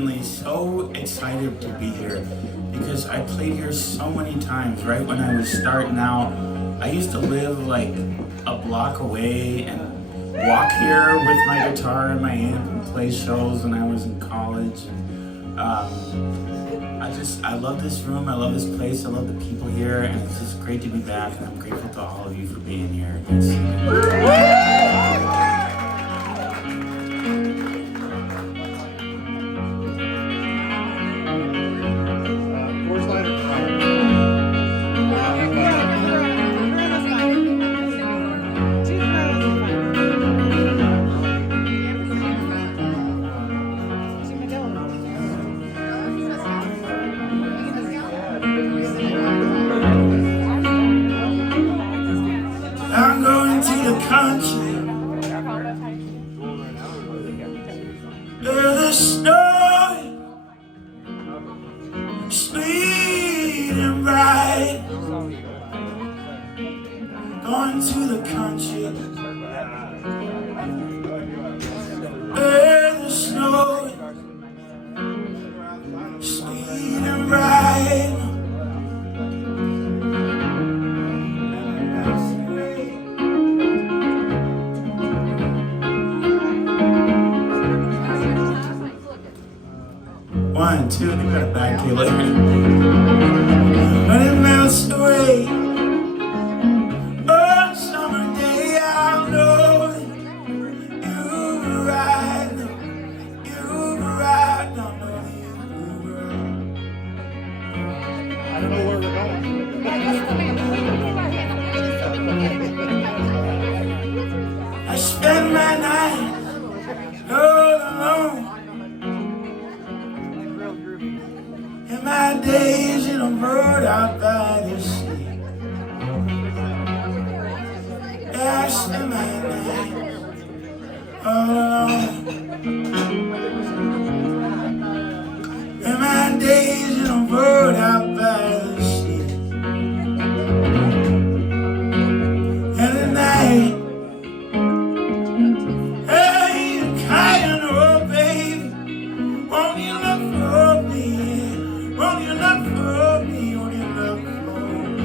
genuinely so excited to be here because I played here so many times right when I was starting out. I used to live like a block away and walk here with my guitar and my amp and play shows when I was in college. I love this room, I love this place, I love the people here, and it's just great to be back, and I'm grateful to all of you for being here. I'm going to the country where the snow is sweet and bright. Going to the country where the snow is sweet and bright. 1, 2, they got it back here later. When it melts away, oh, summer day, I'll know you were right, you were right, no, you were right. I don't know where we're going. I spend my night all alone. And my days in a bird out by the sea. Yeah, I spend my night all alone. And my days in a bird out by the sea. And at night, hey, you're crying, oh baby, won't you look for me? Won't you love for me? Won't you love for me?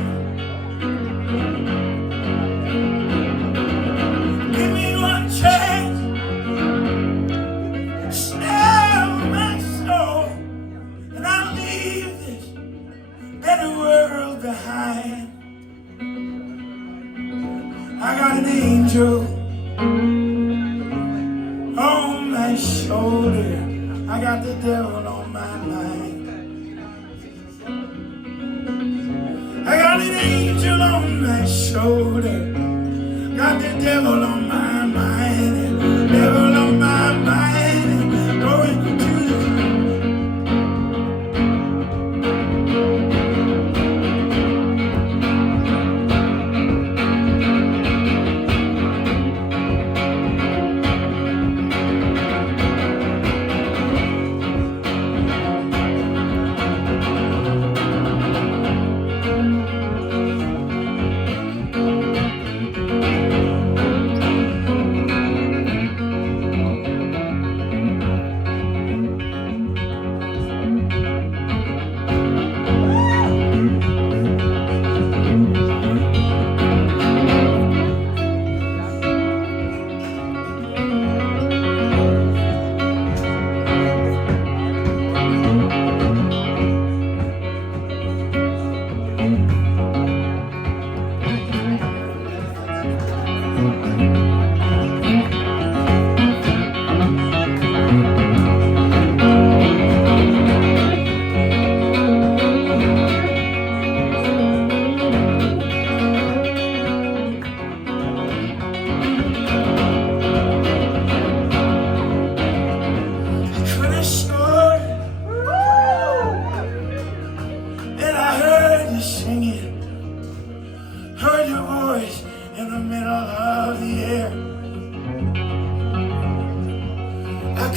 Give me one chance, sell my soul, and I'll leave this better world behind. I got an angel on my shoulder, I got the devil on my mind. I got an angel on my shoulder, got the devil on my mind, devil on my mind, going to the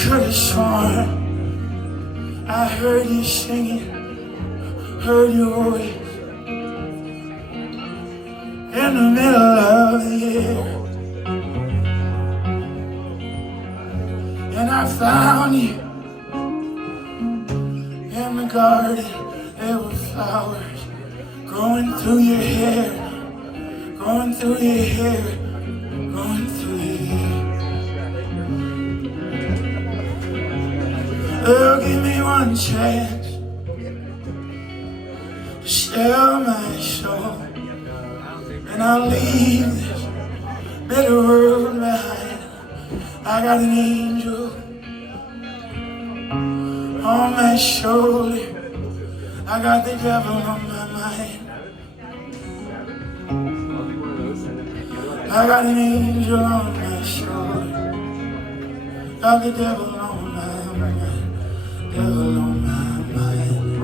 could have sworn I heard you singing, heard your voice in the middle of the year. And I found you garden, there were flowers growing through your hair, growing through your hair, growing through your hair. Oh, give me one chance to share my soul, and I'll leave this bitter world behind. I got an angel on my shoulder, I got the devil on my mind. I got an angel on my shoulder, got the devil on my mind, devil on my mind,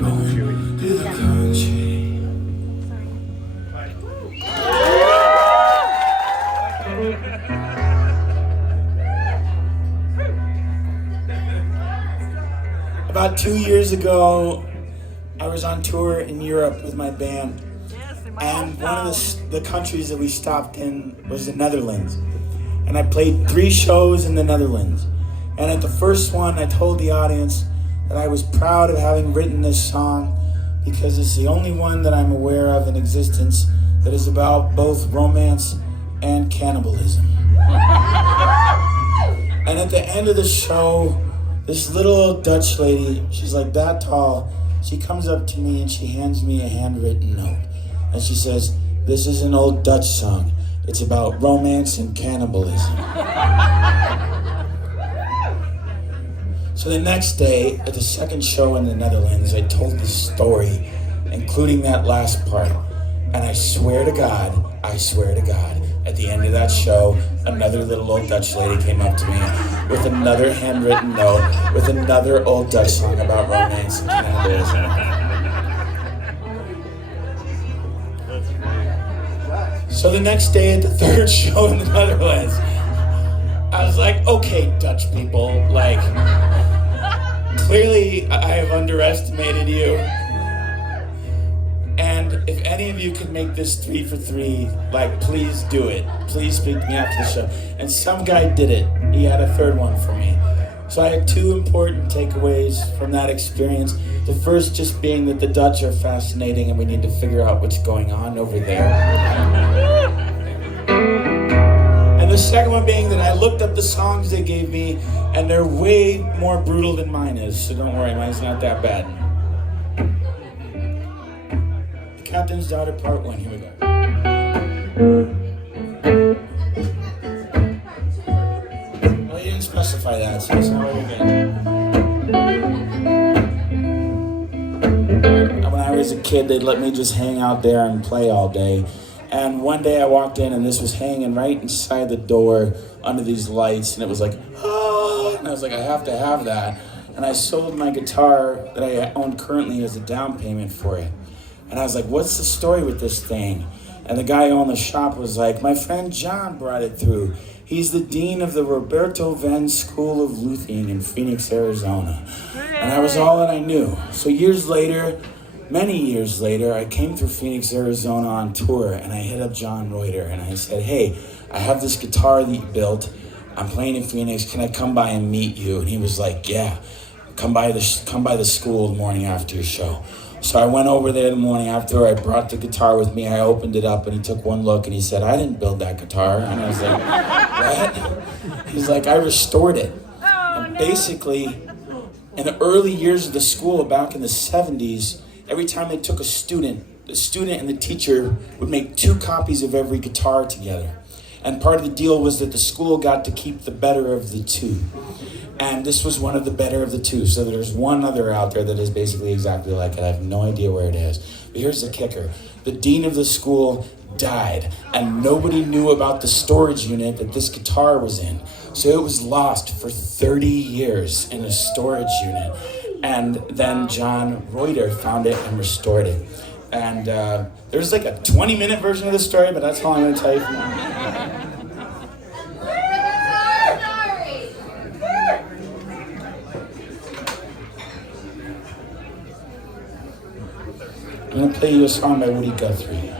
going to the country. About 2 years ago, I was on tour in Europe with my band, and one of the countries that we stopped in was the Netherlands. And I played 3 shows in the Netherlands. And at the first one, I told the audience that I was proud of having written this song because it's the only one that I'm aware of in existence that is about both romance and cannibalism. And at the end of the show, this little old Dutch lady, she's like that tall, she comes up to me and she hands me a handwritten note. And she says, "This is an old Dutch song. It's about romance and cannibalism." So the next day, at the second show in the Netherlands, I told this story, including that last part. And I swear to God, at the end of that show, another little old Dutch lady came up to me with another handwritten note with another old Dutch song about romance and cannibalism. So the next day at the third show in the Netherlands, I was like, okay, Dutch people, like, clearly I have underestimated you. And if any of you can make this 3 for 3, like, please do it. Please speak to me after the show. And some guy did it. He had a third one for me. So I had 2 important takeaways from that experience. The first just being that the Dutch are fascinating and we need to figure out what's going on over there. And the second one being that I looked up the songs they gave me and they're way more brutal than mine is. So don't worry, mine's not that bad. Captain's Daughter Part 1, here we go. Well, you didn't specify that, so it's not really good. When I was a kid, they'd let me just hang out there and play all day. And one day I walked in and this was hanging right inside the door under these lights, and it was like, oh, and I was like, I have to have that. And I sold my guitar that I own currently as a down payment for it. And I was like, what's the story with this thing? And the guy who owned the shop was like, my friend John brought it through. He's the dean of the Roberto Venn School of Luthing in Phoenix, Arizona. And that was all that I knew. So years later, many years later, I came through Phoenix, Arizona on tour, and I hit up John Reuter, and I said, hey, I have this guitar that you built. I'm playing in Phoenix. Can I come by and meet you? And he was like, yeah, come by the school the morning after your show. So I went over there the morning after. I brought the guitar with me. I opened it up and he took one look and he said, I didn't build that guitar. And I was like, what? He's like, I restored it. And basically, in the early years of the school back in the 70s, every time they took a student, the student and the teacher would make 2 copies of every guitar together. And part of the deal was that the school got to keep the better of the 2. And this was one of the better of the 2. So there's one other out there that is basically exactly like it. I have no idea where it is. But here's the kicker. The dean of the school died, and nobody knew about the storage unit that this guitar was in. So it was lost for 30 years in a storage unit. And then John Reuter found it and restored it. And there's like a 20-minute version of the story, but that's all I'm going to tell you for now. I'm going to play you a song by Woody Guthrie.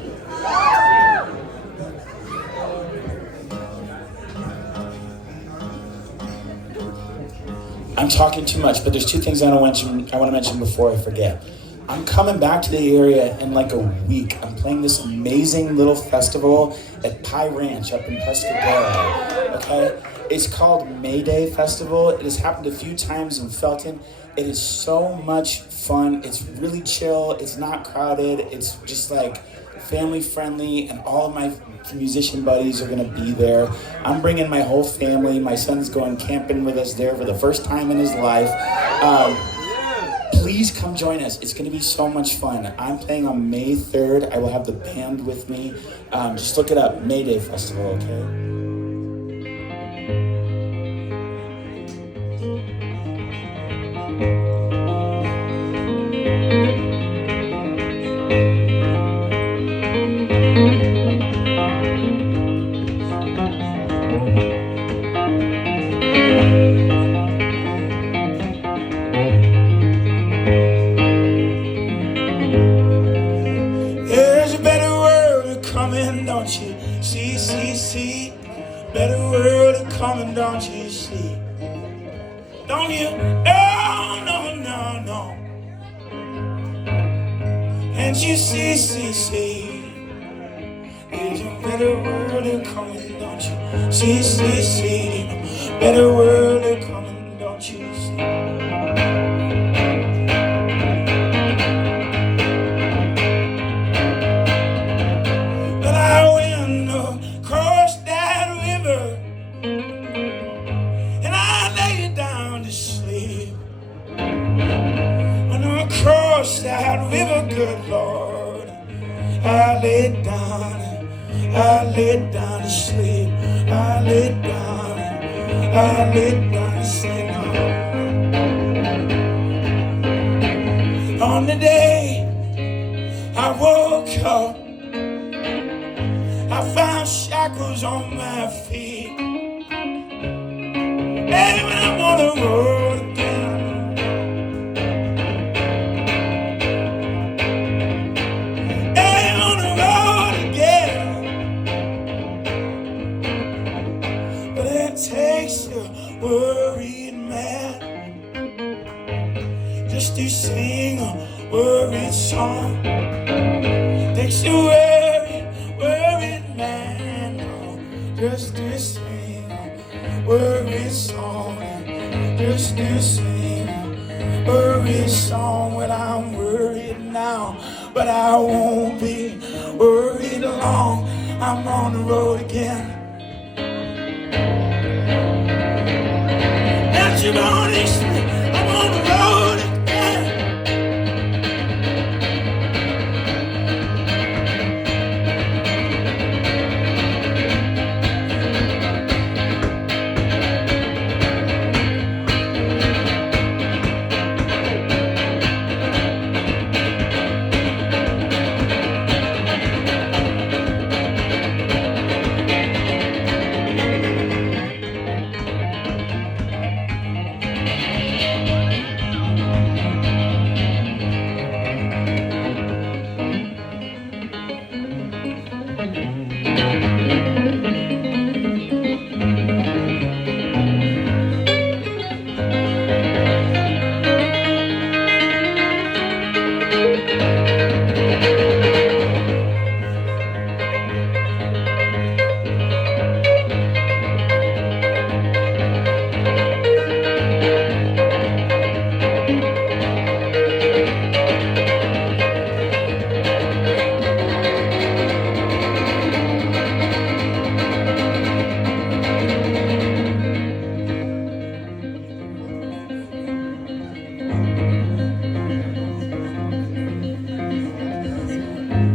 I I'm talking too much, but there's two things I want to mention before I forget. I'm coming back to the area in like a week. I'm playing this amazing little festival at Pie Ranch up in Pescadero, okay? It's called May Day Festival. It has happened a few times in Felton. It is so much fun. It's really chill. It's not crowded. It's just like family friendly, and all of my musician buddies are gonna be there. I'm bringing my whole family. My son's going camping with us there for the first time in his life. Please come join us. It's gonna be so much fun. I'm playing on May 3rd. I will have the band with me. Just look it up, May Day Festival, okay? Better world coming, don't you see? Don't you? Oh, no, no, no. Can't you see? There's a better world coming, don't you see? Better world coming, don't you see? But I went across that river, and I lay down to sleep. When I crossed that river, good Lord, I laid down to sleep. I laid down to sleep. On the day I woke up, I found shackles on my feet. And when I'm on the road again, and on the road again, but it takes a worried man just to sing a worried song. Takes a worried man just to sing a worried song. Just to sing a worried song. Well, I'm worried now, but I won't be worried long. I'm on the road again. Don't you know this? I'm on the road again.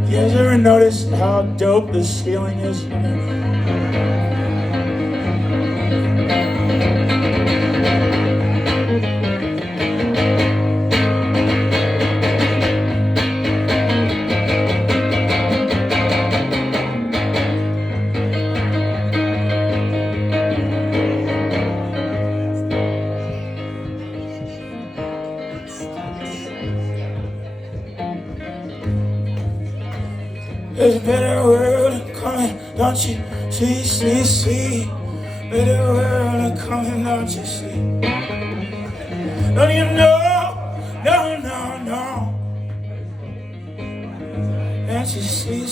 You guys ever notice how dope the ceiling is? There's a better world coming, don't you see? Better world coming, don't you see? Don't you know? No, no, no. And she see.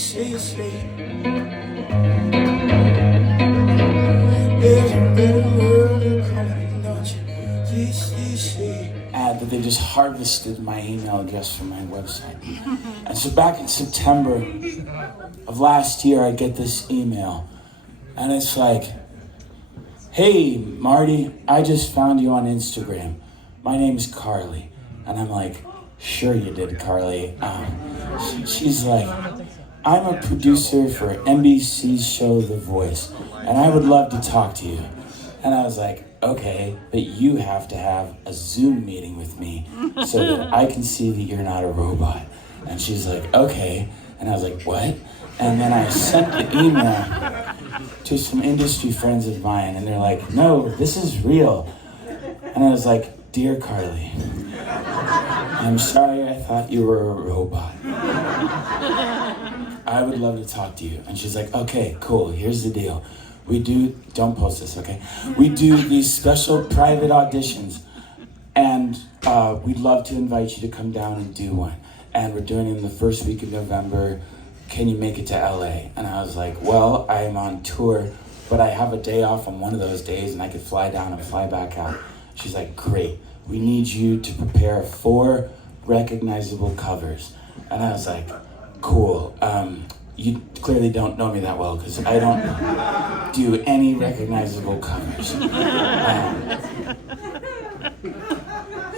There's a better world coming, don't you? See. Add that they just harvested my email address from my website. And so back in September of last year, I get this email. And it's like, hey, Marty, I just found you on Instagram. My name's Carly. And I'm like, sure you did, Carly. She's like, I'm a producer for NBC's show The Voice, and I would love to talk to you. And I was like, okay, but you have to have a Zoom meeting with me so that I can see that you're not a robot. And she's like, okay. And I was like, what? And then I sent the email to some industry friends of mine, and they're like, no, this is real. And I was like, dear Carly, I'm sorry I thought you were a robot. I would love to talk to you. And she's like, okay, cool, here's the deal. Don't post this, okay? We do these special private auditions, and we'd love to invite you to come down and do one. And we're doing it in the first week of November. Can you make it to LA? And I was like, well, I'm on tour, but I have a day off on one of those days, and I could fly down and fly back out. She's like, great. We need you to prepare 4 recognizable covers. And I was like, cool. You clearly don't know me that well because I don't do any recognizable covers.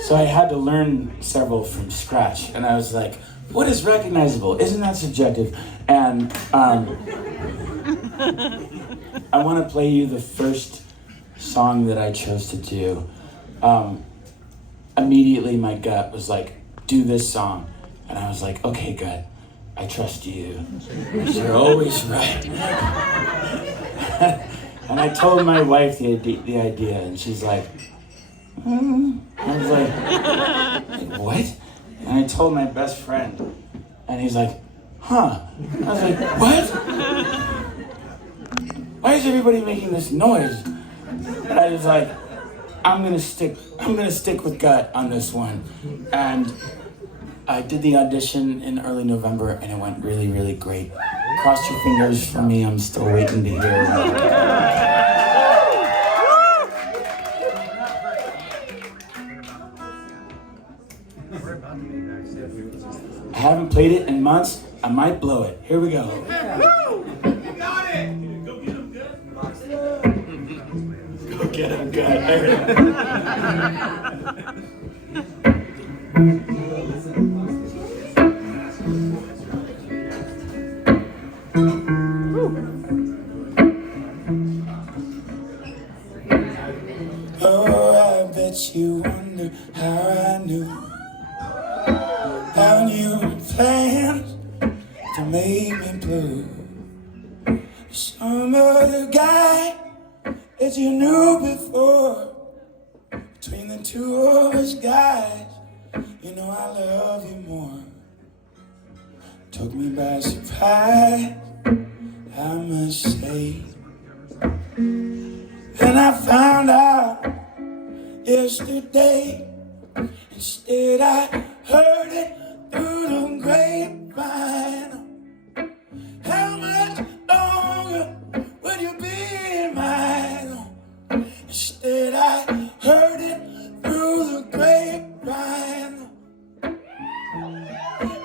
So I had to learn several from scratch. And I was like, what is recognizable? Isn't that subjective? And I want to play you the first song that I chose to do. Immediately my gut was like, do this song. And I was like, okay, gut, I trust you. You're always right. And I told my wife the idea, and she's like, I was like, what? And I told my best friend, and he's like, huh? I was like, what? Why is everybody making this noise? And I was like, I'm gonna stick with gut on this one. And I did the audition in early November, and it went really, really great. Cross your fingers for me, I'm still waiting to hear. I haven't played it in months, I might blow it. Here we go. You got it! Go get him good. Go get him good. Oh, I bet you wonder how I knew. How you plans to make me blue. Some other guy that you knew before. Between the two of us guys, you know I love you more. Took me by surprise, I must say. And I found out yesterday. Instead I heard it through the grapevine. How much longer would you be mine? Instead I heard it through the grapevine.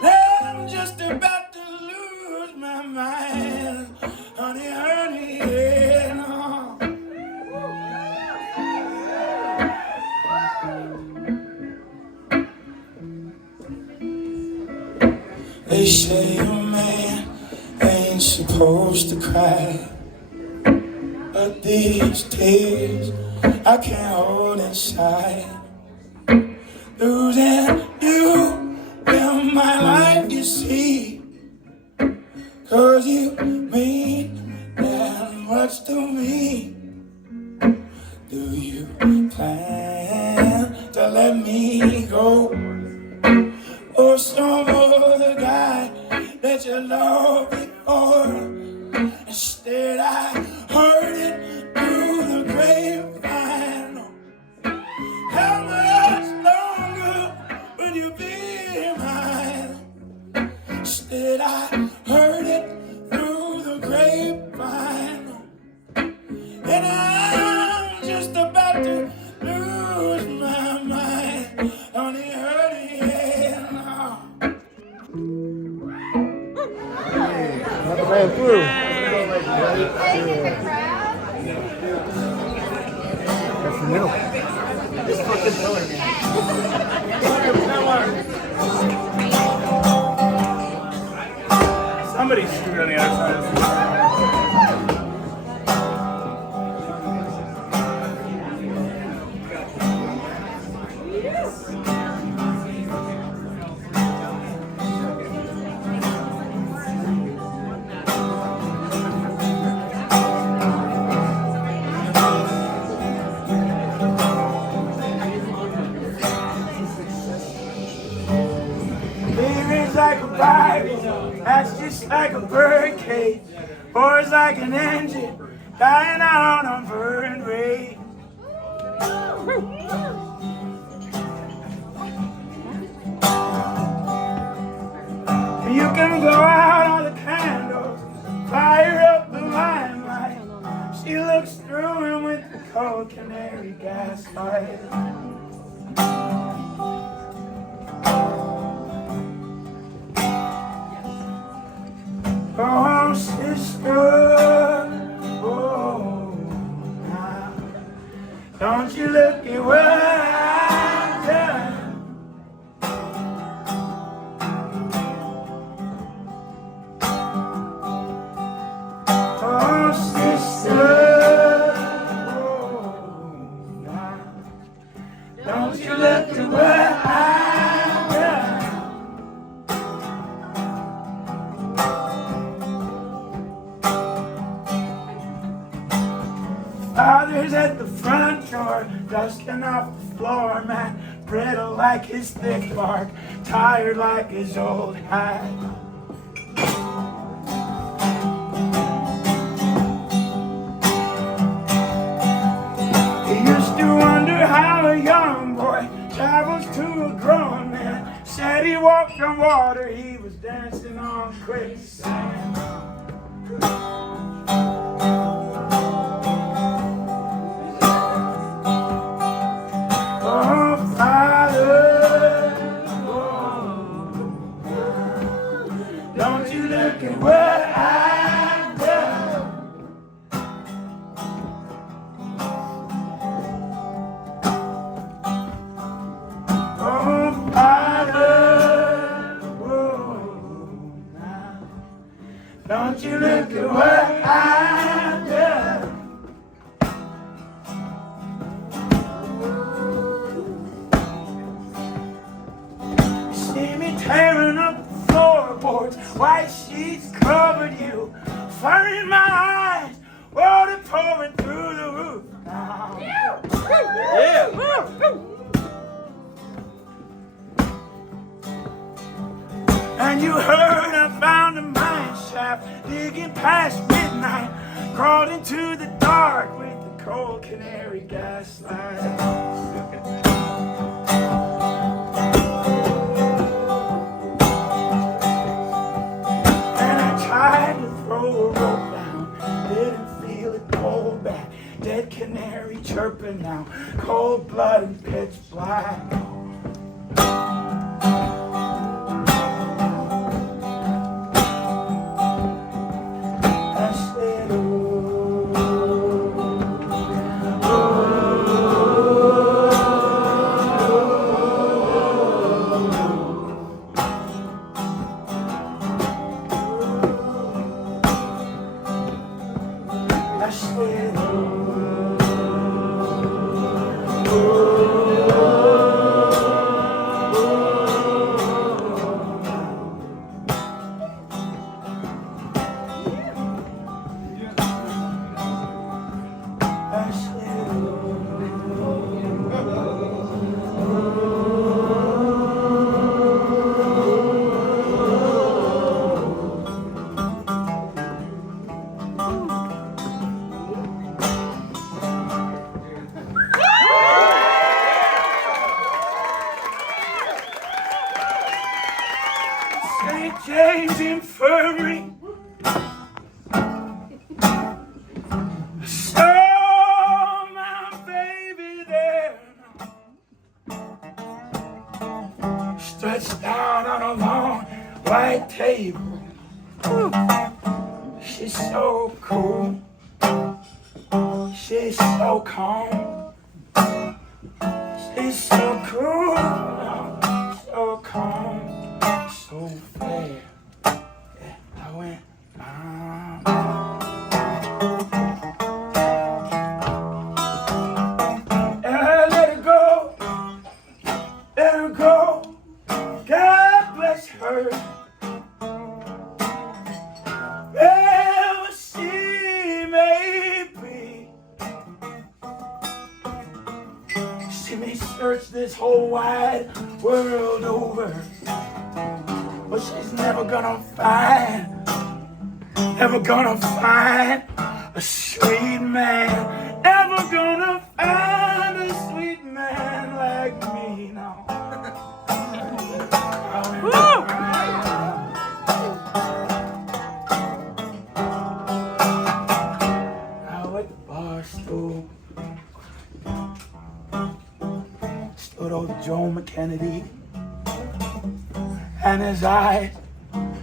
Now I'm just about to lose my mind. Honey, honey, yeah, no. They say a man ain't supposed to cry, but these tears I can't hold inside. Losing you in my life, you see, 'cause you mean that much to me. Do you plan to let me go? Or some other guy that you loved before? Instead I heard it through the grapevine. How much longer Playing through. That's the middle. This fucking pillar, man. Somebody screwed on the other side of the Like a Bible, that's just like a bird cage. Boys like an engine, dying out on burn rate. You can blow out all the candles, fire up the limelight. She looks through him with the cold canary gaslight. Oh, sister, oh, now, don't you look at what I've done. Oh, sister, oh, now, don't you look at what I've done. Father's at the front door, dusting off the floor, man. Brittle like his thick bark, tired like his old hat. He used to wonder how a young boy travels to a grown man. Said he walked on water, he was dancing on quicksand. Don't you look at what I've done. Oh, Father, oh, now, don't you look at what I've done. You see me tearing up floorboards, white sheets covered you, fire in my eyes, water pouring through the roof now. Yeah. And you heard I found a mine shaft, digging past midnight, crawled into the dark with the cold canary gaslight. Tried to throw a rope down, didn't feel it pull back. Dead canary chirping now, cold blood and pitch black. I said, oh, oh, I said, She's so cool. She's so calm. She's so cool. So calm. So fair. Yeah, I went. Let her go. Let her go. God bless her. Wherever she may be. She may search this whole wide world over, but she's never gonna find a sweet man. Never gonna find a sweet man like me, no. Now at the bar stool stood old Joe McKennedy, and his eyes,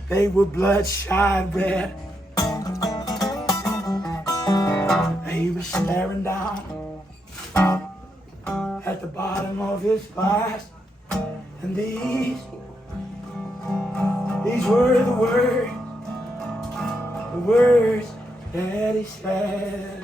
they were bloodshot red. He was staring down at the bottom of his glass, and these were the words that he said.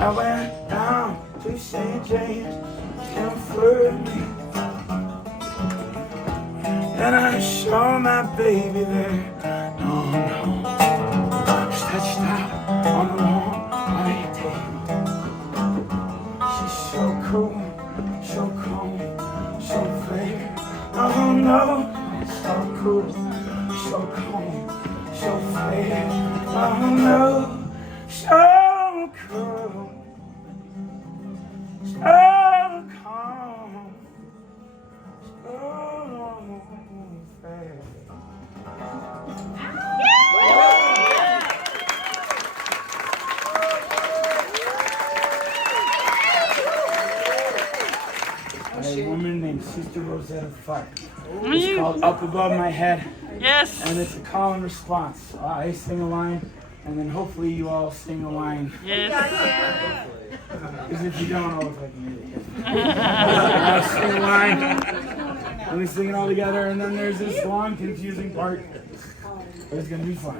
I went down to St. James Infirmary, and I saw my baby there. No, stretched out on the long white table. She's so cool, so calm, so fair. Oh no, so cool, so calm, so fair. Oh no, so cool. So calm, so fair. A woman named Sister Rosetta Fike. It's called Up Above My Head. Yes. And it's a call and response. I sing a line, and then hopefully you all sing a line. Yes. Because if you don't, I'll look like an idiot. I'll sing a line, and we sing it all together, and then there's this long, confusing part. But it's going to be fun.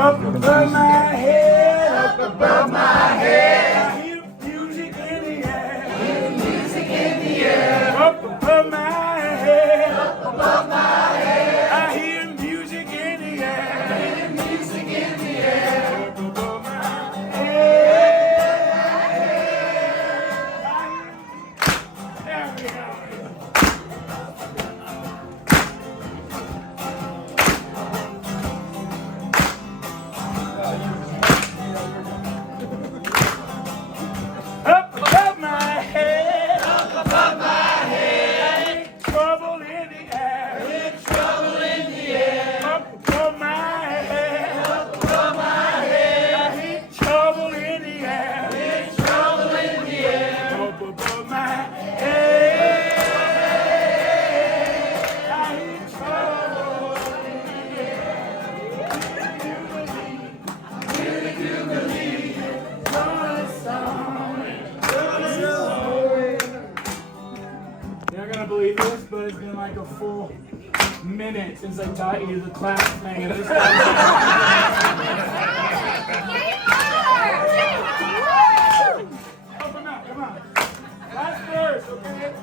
Up above above my head, up above my head. I hear music in the air, hear music in the air. Up above my head, up above my head. I hear music in the air, I hear music in the air. Up above my head. There we go. Up above my head, up above my head. I hear trouble in the air, I hear trouble in the air. Up above my head, up above my head. I hear trouble in the air, I hear trouble in the air. Up above my head, I hear trouble in the air. Do you believe God's song? You're not gonna believe this, but it's been like a full minute since I taught you the clap thing. And this Help him out, come on. Last verse, okay?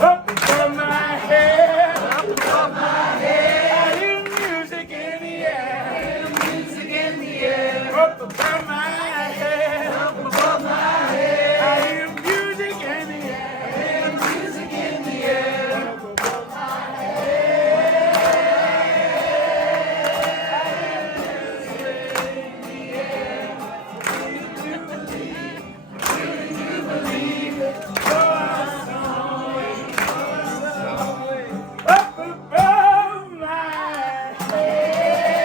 Up above my head, up above my head. I hear music in the air, I hear music in the air. Up above my head, up above my head. I hear music in the air, I hear music in the air. Up above my head, I hear music in the air. Do you believe it? God's song, up above my head.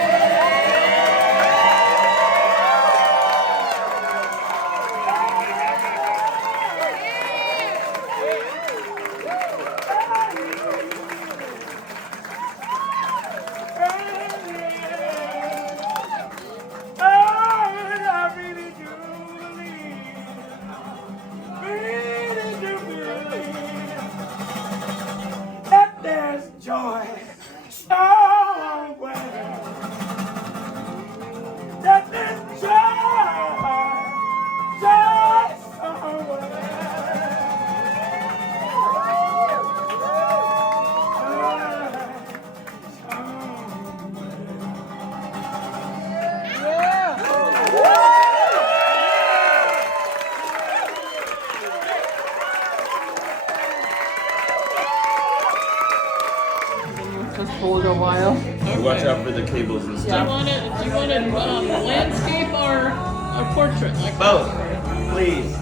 I really do believe that there's joy somewhere. That there's joy somewhere. Just hold a while. Watch out for the cables and Yeah. stuff. Do you want a landscape or a portrait? Like Both, please.